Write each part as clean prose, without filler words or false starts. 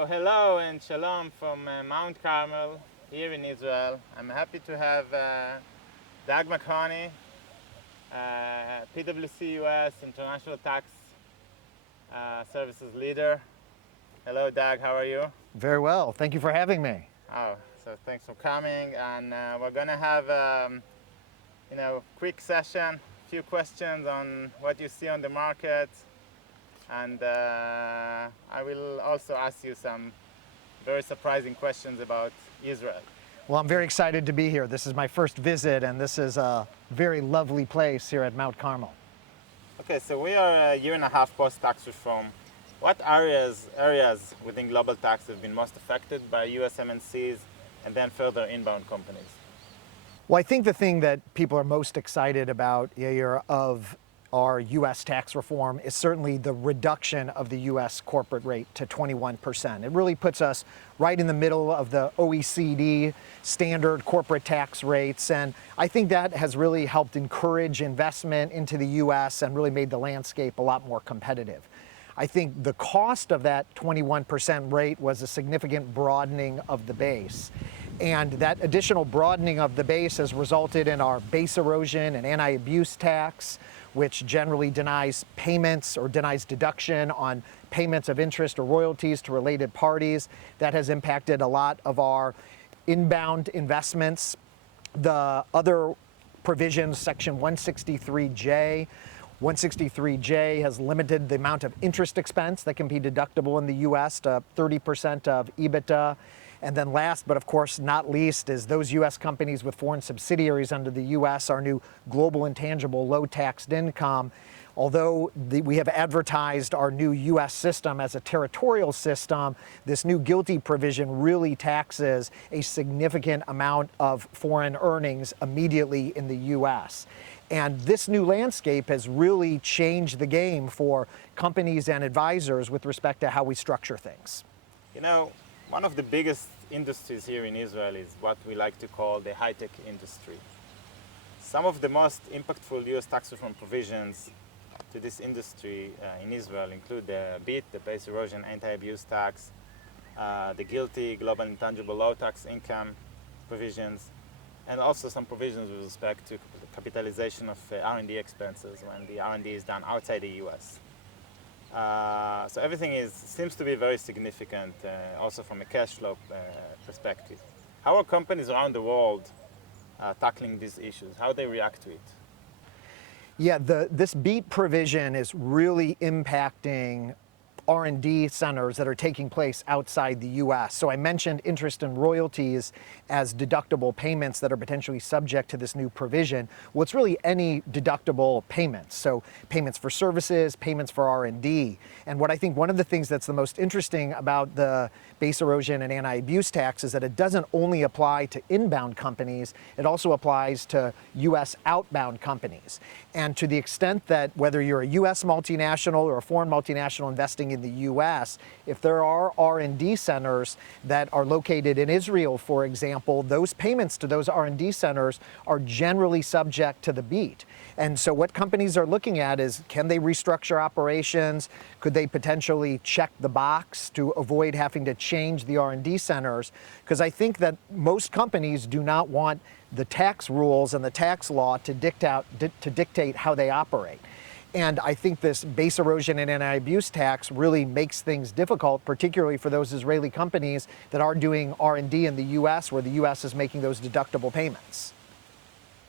So hello and shalom from Mount Carmel here in Israel. I'm happy to have Doug McHoney, PwC US International Tax Services Leader. Hello Doug, how are you? Very well, thank you for having me. Oh, so thanks for coming, and we're gonna have quick session, few questions on what you see on the market, and I will also ask you some very surprising questions about Israel. Well, I'm very excited to be here. This is my first visit, and this is a very lovely place here at Mount Carmel. Okay, so we are a year and a half post-tax reform. What areas within global tax have been most affected by US MNCs and then further inbound companies? Well, I think the thing that people are most excited about, Yair, of our U.S. tax reform is certainly the reduction of the U.S. corporate rate to 21%. It really puts us right in the middle of the OECD standard corporate tax rates, and I think that has really helped encourage investment into the U.S. and really made the landscape a lot more competitive. I think the cost of that 21% rate was a significant broadening of the base. And that additional broadening of the base has resulted in our base erosion and anti-abuse tax, which generally denies payments or denies deduction on payments of interest or royalties to related parties. That has impacted a lot of our inbound investments. The other provisions, Section 163J, 163J has limited the amount of interest expense that can be deductible in the U.S. to 30% of EBITDA. And then last, but of course not least, is those U.S. companies with foreign subsidiaries under the U.S., our new global intangible low-taxed income. Although we have advertised our new U.S. system as a territorial system, this new GILTI provision really taxes a significant amount of foreign earnings immediately in the U.S. And this new landscape has really changed the game for companies and advisors with respect to how we structure things. You know, one of the biggest industries here in Israel is what we like to call the high-tech industry. Some of the most impactful U.S. tax reform provisions to this industry in Israel include the BEAT, the base erosion anti-abuse tax, the GILTI, global intangible low tax income provisions, and also some provisions with respect to capitalization of R&D expenses when the R&D is done outside the U.S. So everything seems to be very significant, also from a cash flow perspective. How are companies around the world tackling these issues? How they react to it? Yeah, this BEAT provision is really impacting R&D centers that are taking place outside the U.S. So I mentioned interest and royalties as deductible payments that are potentially subject to this new provision. Well, it's really any deductible payments. So payments for services, payments for R&D. And what I think one of the things that's the most interesting about the base erosion and anti-abuse tax is that it doesn't only apply to inbound companies, it also applies to U.S. outbound companies. And to the extent that whether you're a U.S. multinational or a foreign multinational investing in the U.S., if there are R&D centers that are located in Israel, for example, those payments to those R&D centers are generally subject to the BEAT. And so what companies are looking at is, can they restructure operations? Could they potentially check the box to avoid having to change the R&D centers? Because I think that most companies do not want the tax rules and the tax law to dictate how they operate. And I think this base erosion and anti-abuse tax really makes things difficult, particularly for those Israeli companies that are doing R&D in the U.S., where the U.S. is making those deductible payments.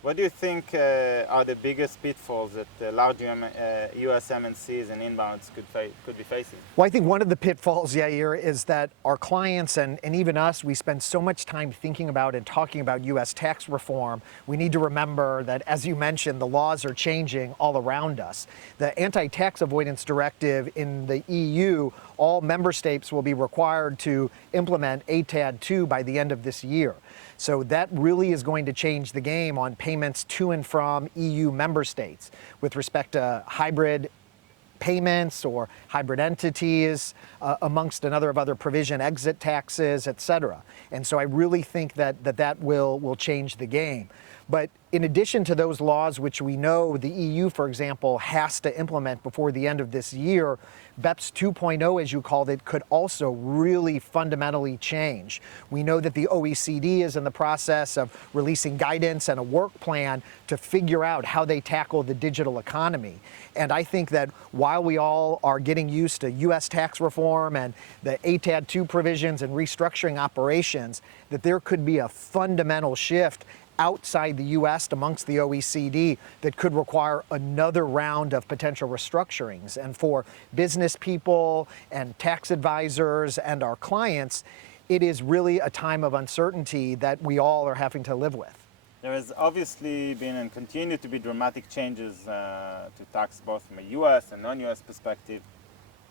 What do you think are the biggest pitfalls that the large U.S. MNCs and inbounds could be facing? Well, I think one of the pitfalls, Yair, is that our clients and even us, we spend so much time thinking about and talking about U.S. tax reform. We need to remember that, as you mentioned, the laws are changing all around us. The anti-tax avoidance directive in the EU, all member states will be required to implement ATAD 2 by the end of this year. So that really is going to change the game on payments to and from EU member states with respect to hybrid payments or hybrid entities, amongst another of other provision, exit taxes, et cetera. And so I really think that will change the game. But in addition to those laws, which we know the EU, for example, has to implement before the end of this year, BEPS 2.0, as you called it, could also really fundamentally change. We know that the OECD is in the process of releasing guidance and a work plan to figure out how they tackle the digital economy. And I think that while we all are getting used to U.S. tax reform and the ATAD 2 provisions and restructuring operations, that there could be a fundamental shift outside the U.S. amongst the OECD that could require another round of potential restructurings. And for business people and tax advisors and our clients, it is really a time of uncertainty that we all are having to live with. There has obviously been and continue to be dramatic changes to tax, both from a U.S. and non-U.S. perspective,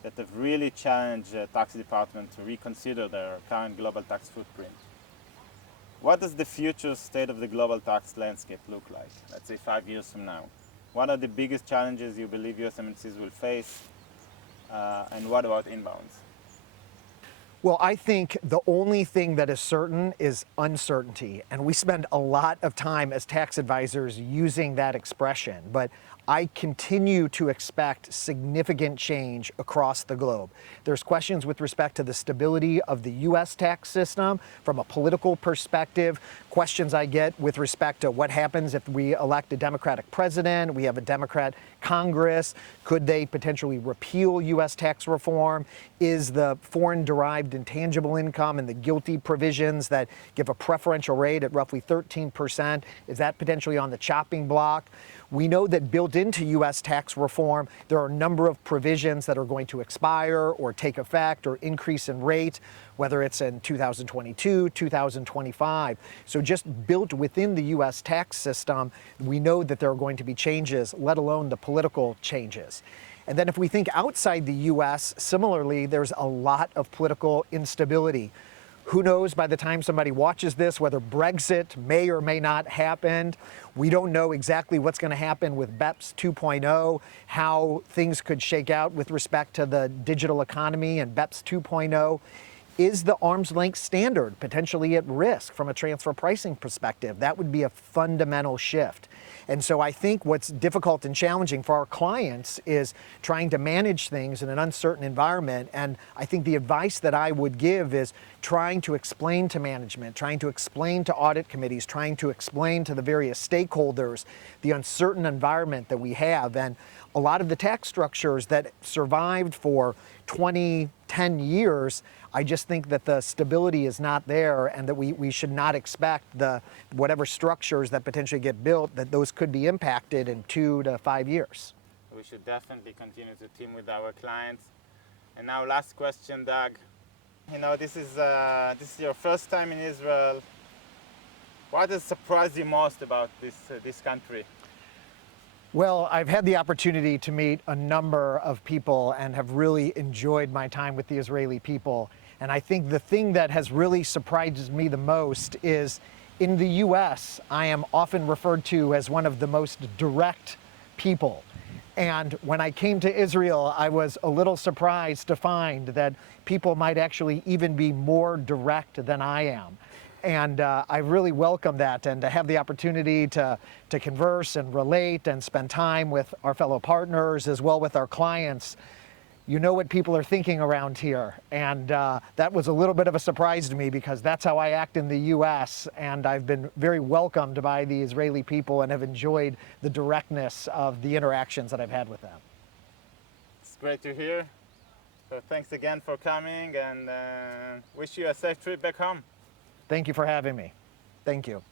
that have really challenged the tax department to reconsider their current global tax footprint. What does the future state of the global tax landscape look like, let's say 5 years from now? What are the biggest challenges you believe US MNCs will face, and what about inbounds? Well, I think the only thing that is certain is uncertainty, and we spend a lot of time as tax advisors using that expression, but I continue to expect significant change across the globe. There's questions with respect to the stability of the U.S. tax system from a political perspective, questions I get with respect to what happens if we elect a Democratic president, we have a Democrat Congress, could they potentially repeal U.S. tax reform? Is the foreign-derived intangible income and the GILTI provisions that give a preferential rate at roughly 13%, is that potentially on the chopping block? We know that built into U.S. tax reform, there are a number of provisions that are going to expire or take effect or increase in rate, whether it's in 2022, 2025. So just built within the U.S. tax system, we know that there are going to be changes, let alone the political changes. And then if we think outside the U.S., similarly, there's a lot of political instability. Who knows by the time somebody watches this whether Brexit may or may not happen. We don't know exactly what's going to happen with BEPS 2.0, how things could shake out with respect to the digital economy and BEPS 2.0. Is the arm's length standard potentially at risk from a transfer pricing perspective? That would be a fundamental shift. And so I think what's difficult and challenging for our clients is trying to manage things in an uncertain environment. And I think the advice that I would give is trying to explain to management, trying to explain to audit committees, trying to explain to the various stakeholders the uncertain environment that we have. And a lot of the tax structures that survived for 10 years, I just think that the stability is not there, and that we should not expect whatever structures that potentially get built, that those could be impacted in 2 to 5 years. We should definitely continue to team with our clients. And now last question, Doug. You know, this is your first time in Israel. What has surprised you most about this country? Well, I've had the opportunity to meet a number of people and have really enjoyed my time with the Israeli people. And I think the thing that has really surprised me the most is in the U.S., I am often referred to as one of the most direct people. And when I came to Israel, I was a little surprised to find that people might actually even be more direct than I am. And I really welcome that, and to have the opportunity to converse and relate and spend time with our fellow partners as well with our clients. You know what people are thinking around here, and that was a little bit of a surprise to me because that's how I act in the U.S., and I've been very welcomed by the Israeli people and have enjoyed the directness of the interactions that I've had with them. It's great to hear. So thanks again for coming, and wish you a safe trip back home. Thank you for having me. Thank you.